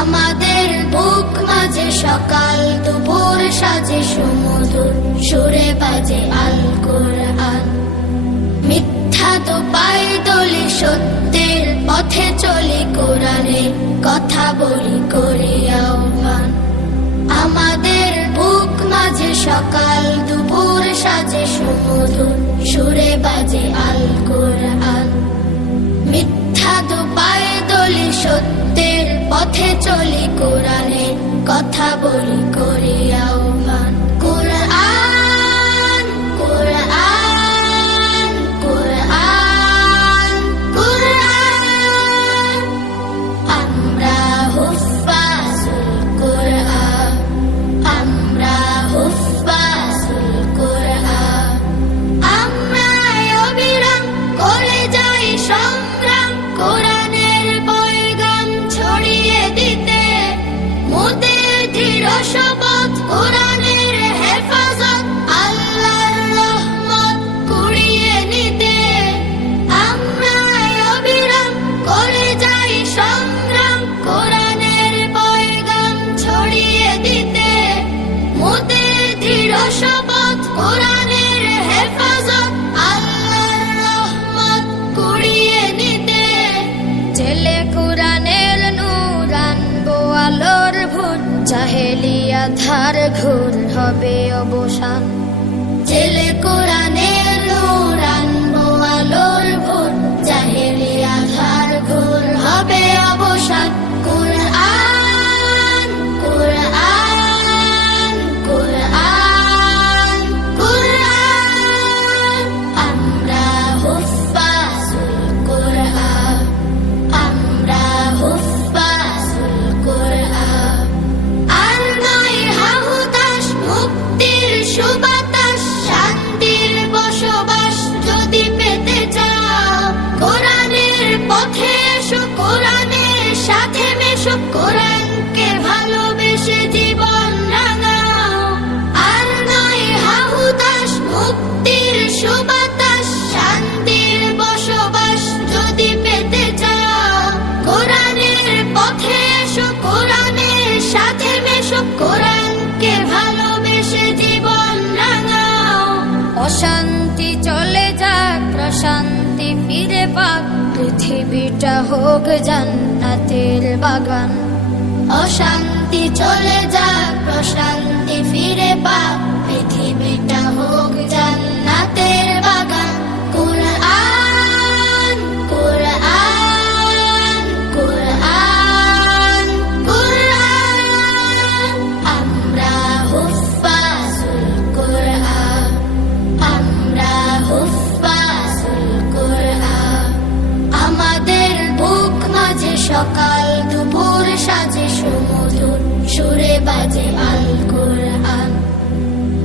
আমাদের বুক মাঝে সকাল দুপুর সাজে সুমধুর সুরে বাজে আল কোরআন। মিথ্যা তো পায়ে দলি সত্যের পথে চলি, কোরআনের কথা বলি করি আহ্বান। আমাদের বুক মাঝে সকাল দুপুর সাজে সুমধুর সুরে বাজে আল কোরআন। মিথ্যা তো পায়ে দলি সত্যের পথে চলি, কোরআনের কথা বলি করি আহ্বান। কোরআন কোরআন কোরআন কোরআন, আমরা হুফাজুল কোরআন, আমরা হুফাজুল কোরআন। আমরা অবিরাম করে যাই সংগ্রাম, কোরআনের পয়গাম ছড়িয়ে দিতে। মোদের দৃঢ় শপথ কোরআনের হেফাজত, আল্লাহর রহমত কুড়িয়ে নিতে। আমরা অবিরাম করে যাই সংগ্রাম, কোরআনের পয়গাম ছড়িয়ে দিতে। মোদের দৃঢ় শপথ কোরআনের হেফাজত, আল্লাহর রহমত কুড়িয়ে নিতে। জেলে কোরআনের নূর আনবো আলোর ভোর, জাহেলিয়া ধার ঘোর হবে অবসান। জেলে কোরআনের নূর আনবো আলোর ভোর, জাহেলিয়া ধার ঘোর হবে অবসান। কোরআন কোরআন কোরআন কোরআন, আমরা হুফাজুল কোরআন, আমরা হুফাজুল কোরআন। আর নয় হাহুতাশ, মুক্তির সুবাতাস, শান্তির বসবাস যদি পেতে চাও, কোরআনের পথে এসো, কোরআনের সাথে মেশো, কোরআনকে ভালোবেসে জীবন রাঙাও। আর নয় হাহুতাশ, মুক্তির সুবাতাস, শান্তির বসবাস যদি পেতে চাও, কোরআনের পথে এসো, কোরআনের সাথে মেশো, কোরআনকে ভালোবেসে জীবন রাঙাও। অশান্তি চলে যাক, প্রশান্তি ফিরে পাক, পৃথিবীটা হোক জান্নাতের বাগান। অশান্তি চলে যাক, প্রশান্তি ফিরে পাক, পৃথিবীটা হোক জান্নাতের বাগান। কোরআন কোরআন কোরআন কোরআন, আমরা হুফাজুল কোরআন, আমরা হুফাজুল কোরআন। আমাদের বুক মাঝে সকাল দুপুর সাজে সুমধুর সুরে বাজে আল কোরআন।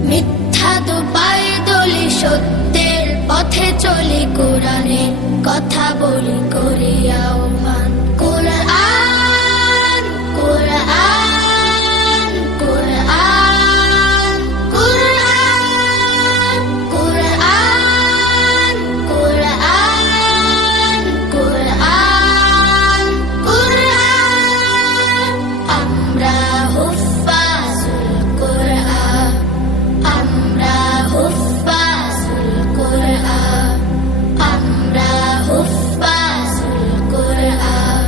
মিথ্যা তো পায়ে দলি সত্যের পথে চলি, কোরআনের কথা বলি করি আহ্বান। কোরআন কোরআন কোরআন কোরআন কোরআন কোরআন কোরআন কোরআন, আমরা হুফাজুল কোরআন, আমরা হুফাজুল কোরআন, আমরা হুফাজুল কোরআন।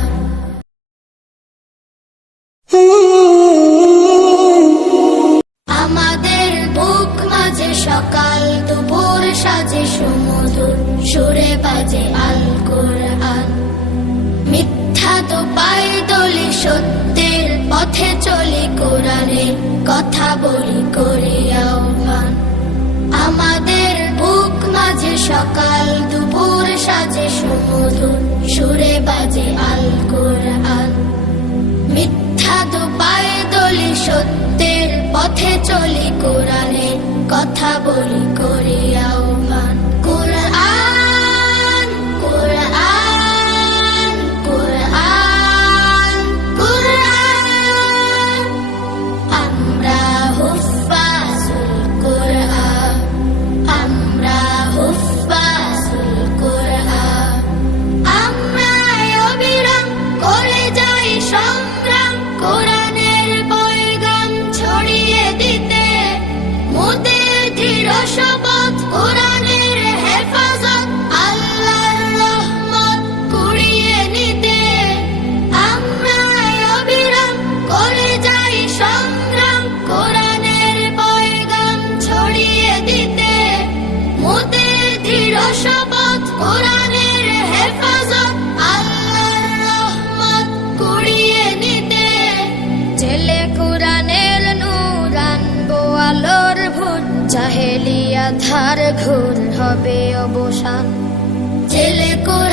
আমাদের বুক মাঝে সকাল দুপুর সাজে সুমধুর সুরে বাজে আল কোরআন। মিথ্যা তো পায়ে দলি সত্যের পথে চলি, কোরআনের কথা বলি করি আহ্বান। আমাদের বুক মাঝে সকাল দুপুর সাজে সুমধুর সুরে বাজে আল কোরআন। মিথ্যা তো পায়ে দলি সত্যের পথে চলি, কোরআনের কথা বলি করি আহ্বান। কোরআন কোরআন কোরআন কোরআন, আমরা হুফাজুল কোরআন, আমরা হুফাজুল কোরআন। ভুল হবে অবসান জেলে কোরআন